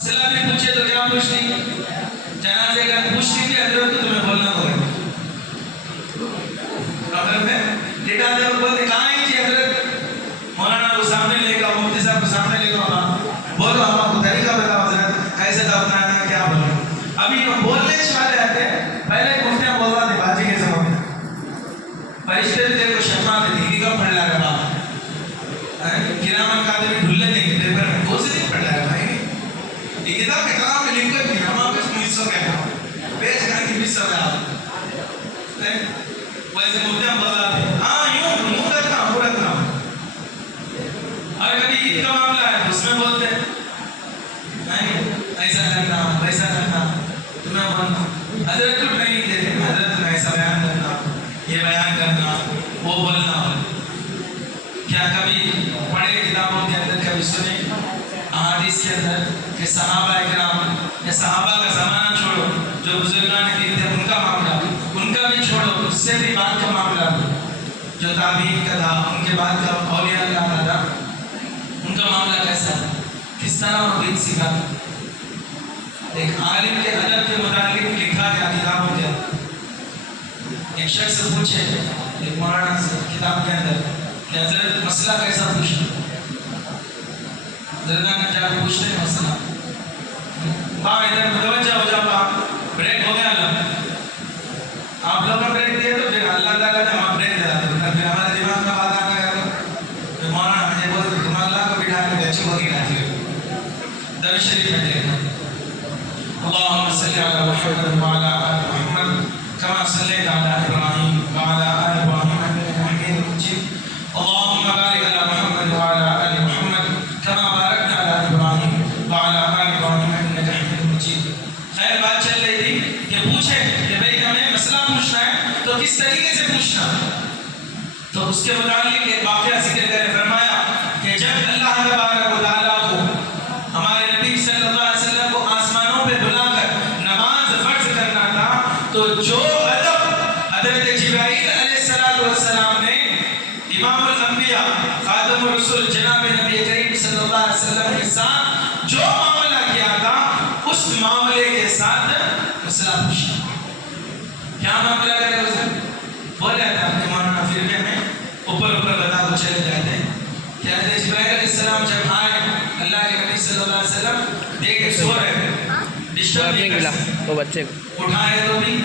مسئلہ بھی پوچھے تو کیا پوچھنی؟ جنازے کا پوچھنی بھی حضرت تو تمہیں بولنا ہوگا. ڈاکٹر میں ڈیٹا دے اور بولتے کہاں ہی جی حضرت مولانا کو سامنے لے گا مفتی صاحب کو سامنے لے گا بولو ہم آپ کو طریقہ بتاؤ حضرت کیسے دفنانا ہے کیا بولو. ابھی بولنے والے آتے ہیں پہلے مفتیاں بول رہا تھے باجی کے زمانے میں فرشتے تیرے کو شرما دے دیگی کب پڑھ لگا باپ کرامن کاتب ڈھلے دیں گے پیپر میں وہ سے نہیں پڑھ لگا بھائی یہ کتاب کے کلام میں لکھ کر ہم آپ اس کو حصہ کہنا پیج کرنے کی حصہ میں آپ ویسے مفتیاں بول رہا تھے ہاں یوں رکھنا وہ رکھنا اور کبھی عید کا معاملہ ہے اس میں بولتے نہیں ایسا کرنا ویسا کرنا تمہیں بولنا حضرت کو ٹریننگ دے دیں حضرت تمہیں ایسا بیان کرنا یہ بیان کرنا وہ بولنا کیا کبھی پڑھے کتابوں کے اندر کبھی سنے احادیث کے اندر کہ صحابہ اکرام یا صحابہ کا زمانہ چھوڑو جو بزرگان دین تھے ان کا معاملہ ان کا بھی چھوڑو اس سے بھی بعد کا معاملہ جو تابعین کا تھا ان کے بعد کا اولیاء اللہ کا تھا ان کا معاملہ کیسا کس طرح وہ دین سیکھا ایک عالم کے ادب کے متعلق لکھا گیا کتابوں کے اندر ایک شخص سے پوچھے ایک مولانا سے کتاب کے اندر کہ حضرت مسئلہ کیسا پوچھنا حضرت نے جا کے پوچھتے ہیں مسئلہ باپ ادھر متوجہ ہو جاؤ باپ بریک ہو گیا اللہ آپ لوگوں بریک دیے تو پھر اللہ تعالیٰ نے ہم بریک دیا پھر ہمارے دماغ میں بات آ گیا تو مولانا مجھے بولتے تم اللہ کو بٹھا کے اچھی ہوگی نا درود شریف میں دیکھا اللهم صل على محمد وعلى آل محمد كما صليت على إبراهيم وعلى آل إبراهيم إنك حميد مجيد اللهم بارك على محمد وعلى آل محمد كما باركت على إبراهيم وعلى آل إبراهيم إنك حميد مجيد. خیر بات چل رہی تھی کہ پوچھے کہ بھئی ہمیں مسئلہ پوچھنا ہے تو کس طریقے سے پوچھنا تو اس کے متعلق ایک واقعہ ذکر کرے فرمایا کہ جب اللہ تبارک و تعالیٰ کو ہمارے نبی صلی اللہ علیہ وسلم کو آسمانوں پہ بلا کر نماز فرض کرنا تھا تو جو ادب حضرت جبرائیل علیہ السلام نے امام الانبیاء خاتم الرسول جناب نبی کریم صلی اللہ علیہ وسلم کے ساتھ جو معاملہ کیا تھا اس معاملے کے ساتھ مسئلہ پوچھا کیا معاملہ کرے اسے بولے تھا کہ مولانا پھر بھی ہمیں اوپر بتا تو چلے جاتے ہیں کہ حضرت جبرائیل علیہ السلام جب آئے اللہ کے نبی صلی اللہ علیہ وسلم دیکھ کے سو رہے تھے ڈسٹرب نہیں ملا وہ بچے کو اٹھائے تو بھی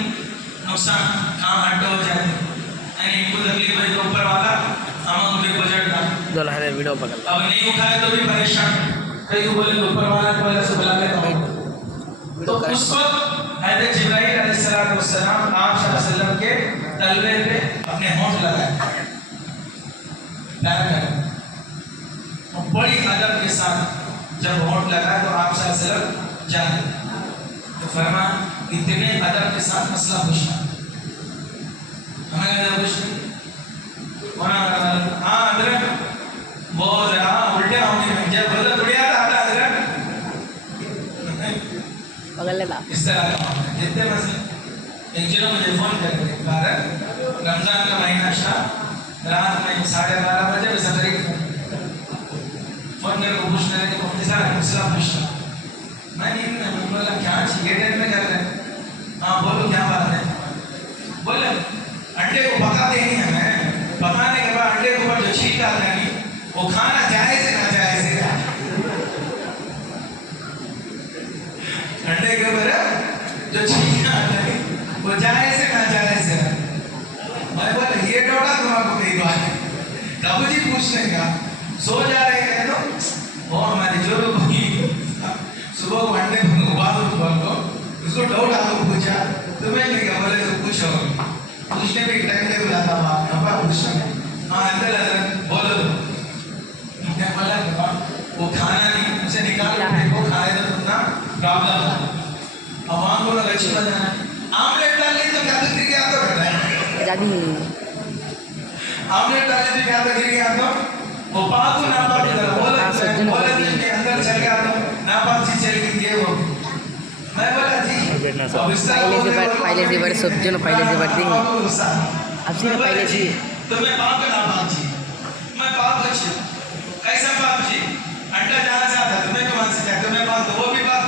نقصان کام ہٹو ہو جائے یعنی ان کو تکلیف ہے تو اوپر والا ہم پہ گزرتا ویڈیو پکڑ اب نہیں اٹھائے تو بھی پریشان کئی کو بولے اوپر والا کو اللہ سے بلا لیتا ہوں تو اس وقت حضرت جبرائیل علیہ السلام آپ صلی اللہ علیہ وسلم کے تلوے پہ اپنے ہونٹ لگائے پیار کریں بڑی ادب کے ساتھ جب ہونٹ لگا تو آپ صلی اللہ علیہ وسلم جانے تو فرما اتنے ادب کے ساتھ مسئلہ پوچھنا ہمیں ادب پوچھنا ہاں حضرت وہ ذرا الٹے ہونے میں جب بولتا تھوڑی آتا حضرت اس طرح کا جتنے مسئلے ایک جنہوں مجھے فون کر کے بارہ رمضان کا مہینہ شاہ رات میں 12:30 بجے بس طریق فون کر کو پوچھ رہے کہ مفتی صاحب مسئلہ پوچھنا میں نہیں بولا کیا چاہیے ڈیٹ میں کر رہے ہاں بولو کیا بات ہے بولے انڈے کو پکا دینی ہے ہمیں پکانے کے بعد انڈے کے اوپر جو چھینکا آتا ہے وہ کھانا جائز ہے نہ جائز ہے انڈے کے اوپر جو چھینکا آتا ہے وہ جائز ہے نہ جائز ہے میں بولا یہ ڈوڑا تم آپ کو کئی بات ہے ابو جی پوچھنے کا سو جا رہے ہیں تو وہ ہماری جو لوگ صبح کو انڈے ابال کو اس کو ڈاؤٹ آپ کو پوچھا تو میں نے کہا بولے تو پوچھو پوچھنے پہ ٹائم لے بلاتا ہوں کپا پوچھنا ہاں اندر حضرت بولو تو میں بولا کپا وہ کھانا نہیں اسے نکال وہ کھائے تو اتنا پرابلم ہے عوام کو لوگ اچھی بجانا آملیٹ ڈال لی تو کیا تو گر گیا تو بیٹھا ہے آملیٹ ڈال لی تو کیا تو گر گیا تو وہ پاک کو ناپاک کی طرح بولت کے اندر چل گیا تو ناپاک چیز چل گئی یہ وہ میں بولا جی پہلے سے بڑے سب جو پہلے سے بڑھتی ہیں اب سے پہلے سے تو میں پاک کا ناپاک جی میں پاک اچھی کیسا پاک جی انڈا جہاں سے آتا ہے تمہیں کمان سے جاتا ہے میں پاک وہ بھی پاک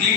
3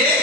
1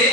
1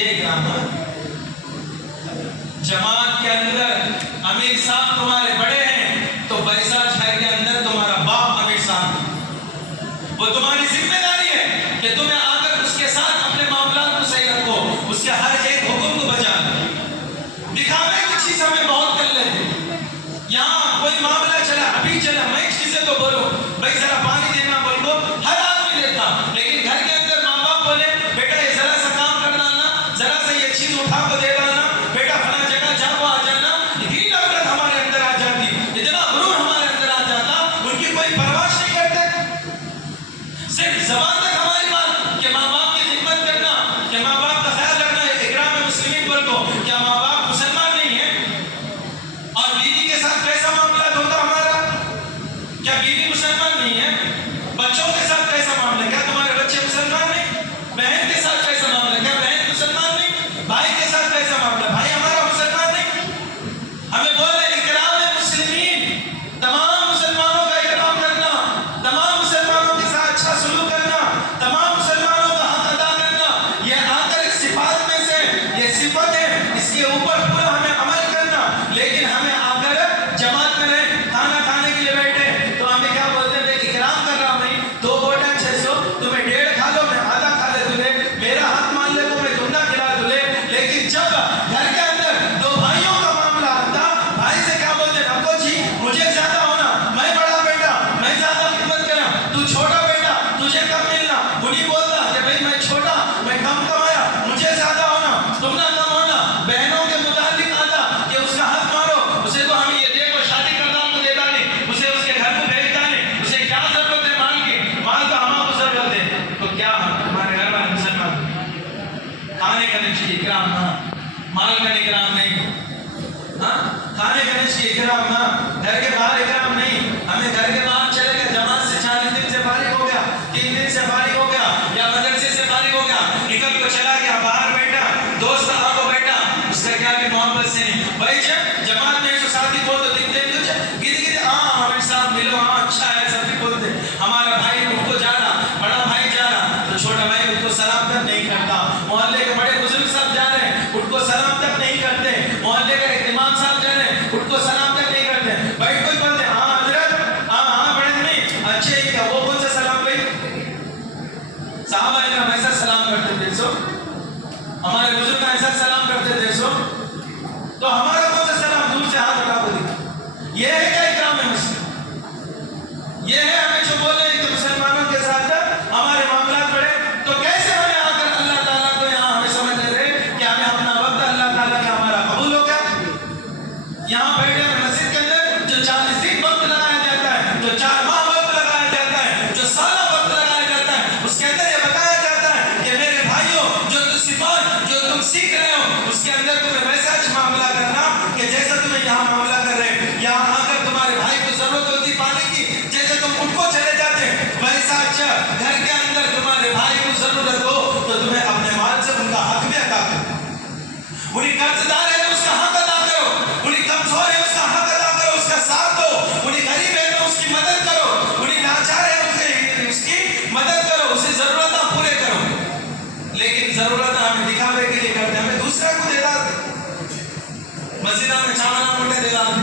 یہ اکرام ہے. جماعت کے اندر امیر صاحب تمہارے بڑے ہیں تو ویسا گھر کے اندر تمہارا باپ امیر صاحب ہے. وہ تمہاری ذمہ داری ہے کہ تمہیں آ کر اس کے ساتھ اپنے معاملات کو صحیح رکھو, اس کے ہر ایک حکم کو بجا دو. دکھاوے کی چیز ہمیں بہت کر لیتے ہیں. یہاں کوئی معاملہ چلا, ابھی چلا, میں ایک چیزیں تو بولوں بھائی ذرا پانی دینا بول کو ہر آدمی دیتا, لیکن گھر کے اندر ماں باپ بولے بیٹا یہ ذرا سا کام کر ڈالنا, ذرا سا یہ چیز اٹھا کو دے ڈالنا, بیٹا فلاں جگہ جا کو آ جانا, اتنی نفرت ہمارے اندر آ جاتی, اتنا غرور ہمارے اندر آ جاتا, ان کی کوئی پرواہ نہیں کرتے. صرف زبان تک ہماری بات کہ ماں باپ کی خدمت کرنا, کہ ماں باپ کا خیال رکھنا ہے. اکرام مسلمین پر کو کیا ماں باپ مسلمان نہیں ہیں؟ اور بیوی کے ساتھ کیسا معاملات ہوتا ہمارا؟ کیا بیوی مسلمان نہیں ہے؟ بچوں کے ساتھ کیسا معاملہ, کیا تمہارے بچے مسلمان نہیں؟ بہن کے ساتھ کیسا معاملہ, کیا بہن مسلمان نہیں؟ بھائی کے ساتھ کیسا معاملہ, بھائی ہمارا مسلمان نہیں؟ ہمیں بول رہے اکرام مسلمین, تمام مسلمانوں کا اکرام کرنا, تمام مسلمانوں کے ساتھ اچھا سلوک کرنا, تمام مسلمانوں کا حق ادا کرنا, یہ آ کر صفات میں سے یہ صفت ہے, اس کے اوپر پورا ہمیں عمل کرنا. لیکن ہمیں آ کر جماعت میں رہے, کھانا کھانے کے لیے بیٹھے تو ہمیں کیا بولتے ہیں, اکرام کر رہا ہوں, نہیں 2 بوٹا 600 تمہیں 1.5 کھا لو, میں آدھا کھا لے تلے, میرا حق مان لے تو میں دگنا کھلا تلے. لیکن جب گھر کے اندر 2 بھائیوں کا معاملہ آتا, بھائی سے کیا بولتے ہیں, ابو جی مجھے زیادہ ہونا, میں بڑا بیٹا, میں زیادہ خدمت کرا, تو چھوٹا بیٹا تجھے کم ملنا. انہیں بولتا کہ بھائی میں چھوٹا, میں کم کمایا, مجھے زیادہ ہونا, تم نہ کم ہونا. بہنوں کے متعلق آتا کہ اس کا حق مارو, اسے تو ہم یہ دیکھو شادی کردہ کو دے ڈالی, اسے اس کے گھر کو بھیج ڈالے, اسے کیا ضرورت ہے مال کی, مال تو ہمارا کو ضرورت ہے. تو کیا ہمارے گھر والے مسلمان کھانے کا نہیں چاہیے اکرام, ہاں مال کا اکرام نہیں, ہاں کھانے کا نہیں چاہیے اکرام, ہاں گھر کے باہر اکرام نہیں. ہمیں گھر کے باہر چلے گئے, جماعت سے 40 دن سے فارغ ہو گیا, 3 دن سے فارغ ہو گیا, یا مدرسے سے فارغ ہو گیا, نکل کو چلا گیا باہر بیٹھا, دوست آ کو بیٹھا, اس کا کیا کہ محبت سے نہیں. بھائی جماعت میں 107 بول تو دکھتے ہیں تجھے گد گد, ہاں ہمیں صاحب ملو, ہاں اچھا ہے, سب بھی بولتے. ہمارا بھائی ان کو جا رہا, بڑا بھائی جا رہا تو چھوٹا بھائی ان کو سلام تک نہیں کرتا. محلے کے بڑے بزرگ سب جا رہے ہیں, ان کو سلام تک نہیں کرتے. محلے کے امام صاحب جا رہے ہیں, ان کو سلام تک نہیں کرتے. بھائی کوئی بولتے ہاں حضرت, ہاں ہاں بڑے میں اچھے, کیا وہ کون سا سلام بھائی, صحابہ اکرام ایسا سلام کرتے تھے سو, ہمارے بزرگ ایسا سلام کرتے تھے سو, تو ہمارا کون سا سلام دور سے ہاتھ اٹھا کو دکھا. یہ ہے کیا اکرام مسلم؟ یہ ہے ہمیں جو بول رہے ہیں کہ مسلمانوں کے ساتھ ہمارے معاملات بڑھے, تو کیسے ہمیں آ کر اللہ تعالیٰ کو یہاں ہمیں سمجھ لے رہے کہ ہمیں اپنا وقت اللہ تعالیٰ کا ہمارا قبول ہو گیا. یہاں بیٹھے ہیں مسجد کے اندر جو 40 دن وقت لگایا جاتا ہے, جو 4 ماہ وقت لگایا جاتا ہے, جو سالہ وقت لگایا جاتا ہے, اس کے اندر یہ بتایا جاتا ہے کہ میرے بھائیوں جو صفات جو تم سیکھ رہے ہو, اس کے اندر تمہیں ویسا معاملہ کرنا کہ جیسا تمہیں یہاں معاملہ کر رہے ہیں. یہاں آ کر تمہارے بھائی کو ضرورت ہوتی پانی کی, جیسے تم ان کو چلے جاتے, ویسا اچھا گھر کے اندر تمہارے بھائی کو ضرورت ہو تو تمہیں اپنے مال سے ان کا حق بھی ادا کرو. انہیں قرض دار ہے تو اس کا حق ادا کرو, انہیں کمزور ہے اس کا حق ادا کرو, اس کا ساتھ دو, انہیں غریب ہے تو اس کی مدد کرو, انہیں لاچار ہے اس کی مدد کرو, اسے ضرورت پورے کرو. لیکن ضرورت ہمیں دکھاوے کے لیے کرتے, ہمیں دوسرے کو دے ڈالتے. مسجدہ میں چاولا موٹے دے ڈالتے,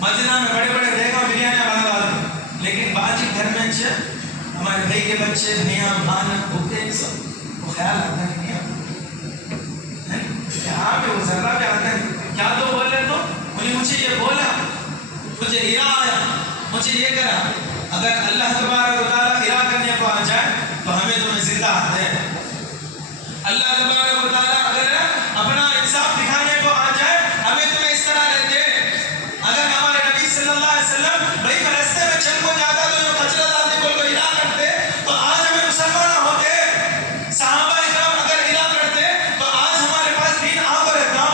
مسجدہ میں بڑے بڑے دیگا بریانیاں بنا ڈالتے, لیکن باجی گھر میں ہمارے بھائی کے بچے میاں بھان بھوکے سب وہ خیال آتا ہے نہیں آتا, یہاں پہ وہ ذرہ پہ آتا ہے. کیا تو بول رہے تو انہیں مجھے یہ بولا, مجھے ارا آیا, مجھے یہ کرا. اگر اللہ تبارک و تعالیٰ ارا کرنے کو آ جائے تو ہمیں تمہیں زندہ آتے ہیں. اللہ تبارک و تعالیٰ اگر اپنا انصاف دکھانے کو آ جائے ہمیں تمہیں اس طرح رہتے. اگر ہمارے نبی صلی اللہ علیہ وسلم بھائی میں رستے میں چل کو جاتا تو یہ کچرا داتی کو ارا کرتے تو آج ہمیں مسلمان ہوتے. صحابہ اکرام اگر ارا کرتے تو آج ہمارے پاس دین آ کر رہتا.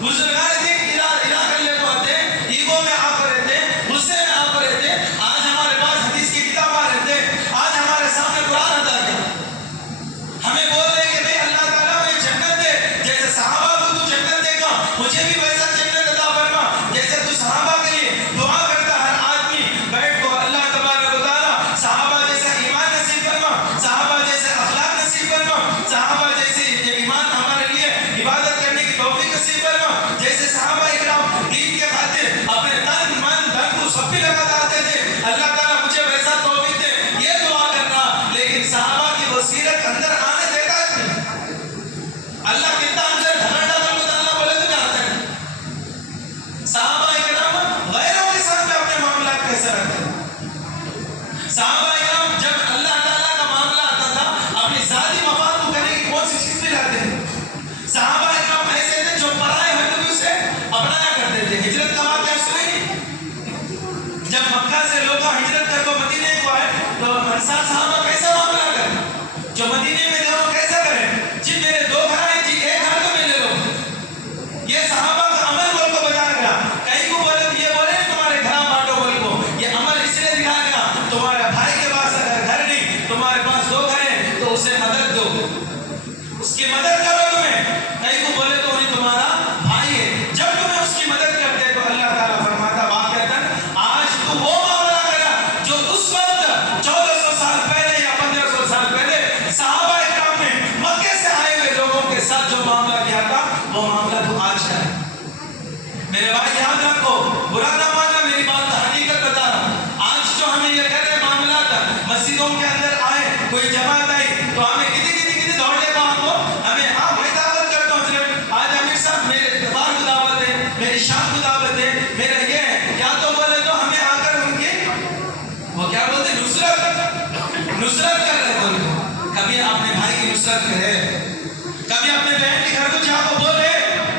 بزرگان دین ارا کرنے کو آتے, ایگو میں آ کر رہتے, غصے میں آ کر رہتے. آج ہمارے پاس حدیث کی کتاب آ رہتے, آج ہمارے سامنے قرآن ادا کیا. ہمیں بول رہے کہ بھئی اللہ تعالیٰ میں اس کی مدد کرو تمہیں. کئی کو بولے تو انہیں تمہارا بھائی ہے. جب تمہیں اس کی مدد کرتے تو اللہ تعالیٰ فرماتا واقعتاً آج تو وہ معاملہ کرا جو اس وقت 1400 سال پہلے یا 1500 سال پہلے صحابہ اکرام نے مکے سے آئے ہوئے لوگوں کے ساتھ جو معاملہ کیا تھا وہ معاملہ تو آج کا ہے. میرے بھائی یاد رکھو, برا نہ ماننا, میری بات کا حقیقت بتا رہا ہوں. آج جو ہمیں یہ کہہ رہے معاملات مسجدوں کے اندر آئے, کوئی جماعت آئی تو ہمیں کتنی دوڑنے کو آپ کو ہمیں میں دعوت کرتا ہوں صرف آج امیر صاحب میرے اتفاق کو دعوت ہے, میری شام کو دعوت ہے, میرا یہ ہے کیا تو بولے تو ہمیں آ کر ان کی وہ کیا بولتے نصرت کر رہے بولے. کبھی اپنے بھائی کی نصرت کرے, کبھی اپنے بہن کے گھر کو جا کو بولے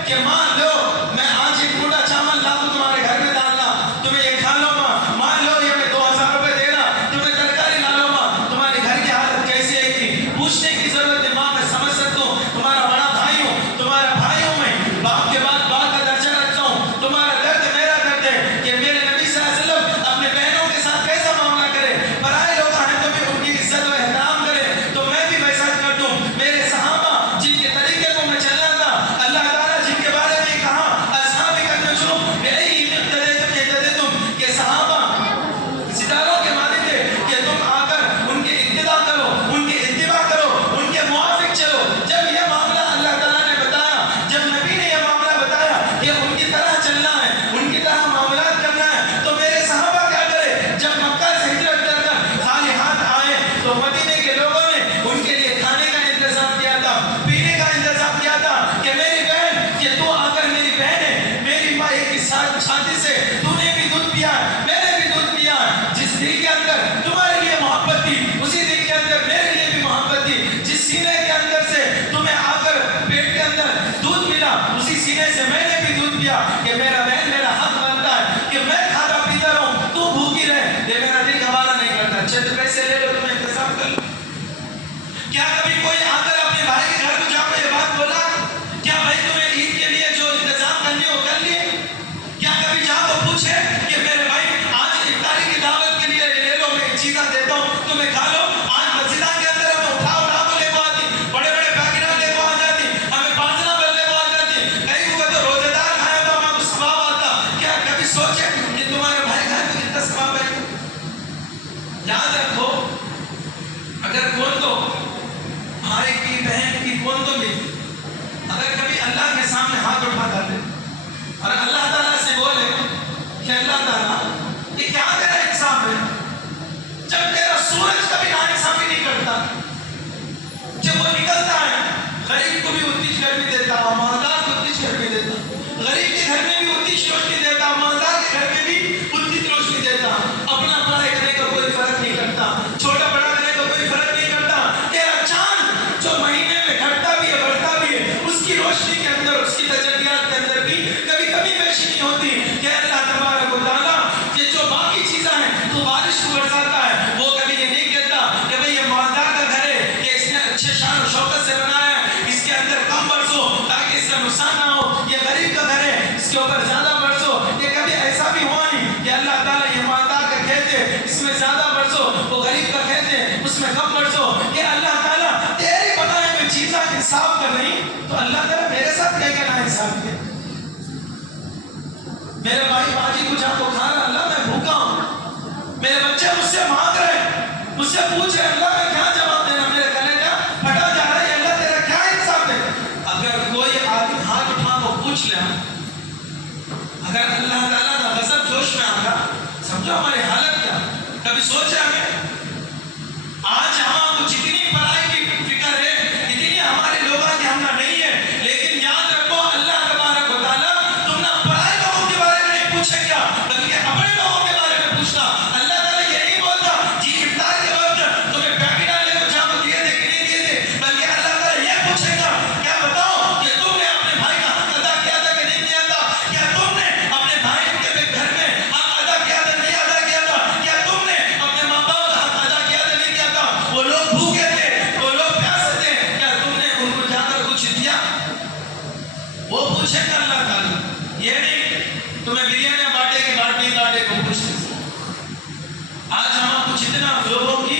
کہ مان لو میں آج ایک موٹا چاول لا دوں تمہارے گھر میں ڈالنا, تمہیں یہ کھا لو ماں, مان لو یہ میں 2000 روپے دینا, تمہیں ترکاری لا لو ماں, تمہارے گھر کی حالت کیسی ہے کی پوچھنے کی ضرورت ہے ماں, میں سمجھ سکتا ہوں تمہارا بڑا بھائی ہوں, تمہارا بھائی ہوں میں, باپ کے بعد باپ کا درجہ رکھتا ہوں, تمہارا درد میرا درد ہے کہ میرے نبی صلی اللہ علیہ وسلم اپنے بہنوں کے ساتھ کیسا معاملہ کرے, پرائے لوگ ہیں تو بھی ان کی عزت و احترام کرے, تو میں بھی ویسا کر دوں. میرے صحابہ جن کے طریقے کو میں چلنا تھا, اللہ تعالیٰ جن کے بارے میں کہا اصحاب کہ صحابہ ستاروں کے مانند تھے کہ تم آ کر ان کی اقتدا کرو, ان کی اتباع کرو, ان کے موافق چلو. جب یہ معاملہ اللہ تعالیٰ نے بتایا, جب نبی نے یہ معاملہ بتایا کہ ان کی طرح چلنا ہے, ان کی طرح معاملات کرنا ہے, تو میرے صحابہ کیا کرے, جب مکہ سے ہجرت کر کر خالی ہاتھ آئے تو مدینے کے لوگوں نے ان کے لیے کھانے کا انتظام کیا تھا, پینے کا انتظام کیا تھا کہ میری بہن کہ تو آ کر میری بہن ہے, میری ماں کی شادی سے تو نے بھی دودھ پیا, میں نے بھی دودھ پیا, جس دل کے اندر تمہارے لیے محبت تھی اسی دل کے اندر میرے لیے بھی محبت تھی, جس سینے کے اندر سے تمہیں آ کر پیٹ کے اندر دودھ ملا اسی سینے سے میں نے بھی دودھ پیا کہ میرا بہن میرا حق بنتا ہے کہ میں کھاتا پیتا رہوں, تو بھوکی رہے, یہ میرا دل حوالہ نہیں کرتا. اچھے تو پیسے لے لو, تمہیں انتظام کر لو. کیا کبھی کوئی آ کر اپنے بھائی کے گھر کو جا کر یہ بات بولا کیا بھائی تمہیں عید کے لیے جو انتظام کرنے ہو کر لیے؟ کیا کبھی جا کو پوچھے کہ میرے بھائی آج افطاری کی دعوت کے لیے لے لو, میں چیزیں دیتا ہوں تمہیں کھا لو. آج مسجدہ کے اندر ہمیں اٹھا کو لے کو آتی, بڑے بڑے پیکٹ لے کو آ جاتی, ہمیں پانچنا بل لے کو آ جاتی, کئی کو تو روزے دار کھایا تو ہمیں کچھ ثواب آتا. کیا کبھی سوچے کہ تمہارے بھائی کھائے تو کتنا ثواب ہے؟ یاد رکھو, اگر کون تو بھائی کی بہن کی کون تو بھی اگر کبھی اللہ کے سامنے ہاتھ اٹھا کر دے اور اللہ تعالیٰ سے بولے کہ اللہ تعالیٰ یہ کیا تیرا انصاف ہے, جب تیرا سورج کبھی ناانصافی نہیں کرتا, جب وہ نکلتا ہے غریب کو بھی اتنی گرمی دیتا, مالدار کو اتنی گرمی دیتا, غریب کے گھر میں بھی اتنی روشنی دیتا, مالدار کے گھر میں بھی اتنی روشنی دیتا, اپنا پڑھائی کرنے کا کوئی فرق نہیں کرتا, چھوٹا بڑا کرنے کا کوئی فرق نہیں کرتا. تیرا چاند جو مہینے میں گھٹتا بھی ہے بڑھتا بھی ہے, اس کی روشنی کے اندر اس کی تجلیات کے اندر بھی کبھی کبھی پیشی نہیں ہوتی کہ اللہ تبارک و تعالیٰ کہ جو باقی چیزیں ہیں تو بارش کو برساتا ہے, وہ کبھی یہ نہیں کہتا کہ بھئی یہ مالدار کا گھر ہے کہ اس نے اچھے شان و شوکت سے بنایا ہے, اس کے اندر کم برسو تاکہ اس کا نقصان نہ ہو, یہ غریب کا گھر ہے اس کے اوپر زیادہ برسو. یہ کبھی ایسا بھی ہوا نہیں کہ اللہ تعالیٰ یہ مالدار کا کھیت ہے اس میں زیادہ برسو, وہ غریب کا کھیت ہے اس میں کم برسو. کہ اللہ تعالیٰ تیری بنائے ہوئے چیزیں انصاف کر رہی تو اللہ تعالیٰ میرے ساتھ کیا نا انصاف کیا. میرے بھائی باجی کو جا کو کھا رہا, اللہ میں بھوکا ہوں, میرے بچے مجھ سے مانگ رہے, مجھ سے پوچھ رہے, اللہ میں کیا جواب دینا, میرے گلے کا پھٹا جا رہا ہے, اللہ تیرا کیا انصاف ہے. اگر کوئی آدمی ہاتھ اٹھا کو پوچھ لے, اگر اللہ تعالیٰ کا غضب جوش میں آ گا, سمجھو ہماری حالت کیا. کبھی سوچا ہمیں آج ہم کو جتنی پڑھائی کی فکر ہے اتنی ہمارے لوگوں کی ہم نہیں ہے, لیکن یاد رکھو اللہ تبارک و تعالیٰ تم نہ پڑھائی لوگوں کے بارے میں نہیں پوچھے کیا بلکہ اپنے لوگوں کے بارے میں پوچھنا. اللہ تعالیٰ یہ نہیں بولتا جی افطار کے وقت تمہیں پیکٹ لے کو جا کو دیے تھے کہ نہیں دیے تھے, بلکہ اللہ تعالیٰ یہ پوچھے گا کیا بتاؤ کہ تم نے اپنے بھائی کا حق ادا کیا تھا کہ نہیں کیا تھا, کیا تم نے اپنے بھائی کے گھر میں حق ادا کیا تھا نہیں ادا کیا تھا, کیا تم نے اپنے ماں باپ کا حق ادا کیا تھا نہیں کیا تھا. وہ لوگ بھوکے تھے, وہ لوگ پیاسے تھے, کیا تم نے ان کو جا کر کچھ دیا؟ وہ پوچھے گا اللہ تعالیٰ, یہ نہیں تمہیں بریانیاں بانٹے کی بانٹنے بانٹے کو پوچھتے. آج ہم کو جتنا لوگوں کی